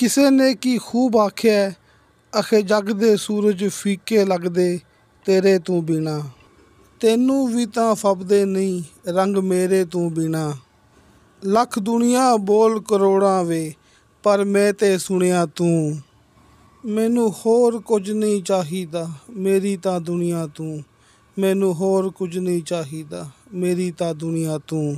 ਕਿਸੇ ਨੇ ਕੀ ਖੂਬ ਆਖਿਆ, ਅਖੇ ਜੱਗ ਦੇ ਸੂਰਜ ਫੀਕੇ ਲੱਗਦੇ ਤੇਰੇ ਤੂੰ ਬਿਨਾ। ਤੈਨੂੰ ਵੀ ਤਾਂ ਫੱਬਦੇ ਨਹੀਂ ਰੰਗ ਮੇਰੇ ਤੂੰ ਬਿਨਾ। ਲੱਖ ਦੁਨੀਆ ਬੋਲ ਕਰੋੜਾਂ ਵੇ, ਪਰ ਮੈਂ ਤੇ ਸੁਣਿਆ ਤੂੰ। ਮੈਨੂੰ ਹੋਰ ਕੁਝ ਨਹੀਂ ਚਾਹੀਦਾ, ਮੇਰੀ ਤਾਂ ਦੁਨੀਆ ਤੂੰ। ਮੈਨੂੰ ਹੋਰ ਕੁਝ ਨਹੀਂ ਚਾਹੀਦਾ, ਮੇਰੀ ਤਾਂ ਦੁਨੀਆ ਤੂੰ।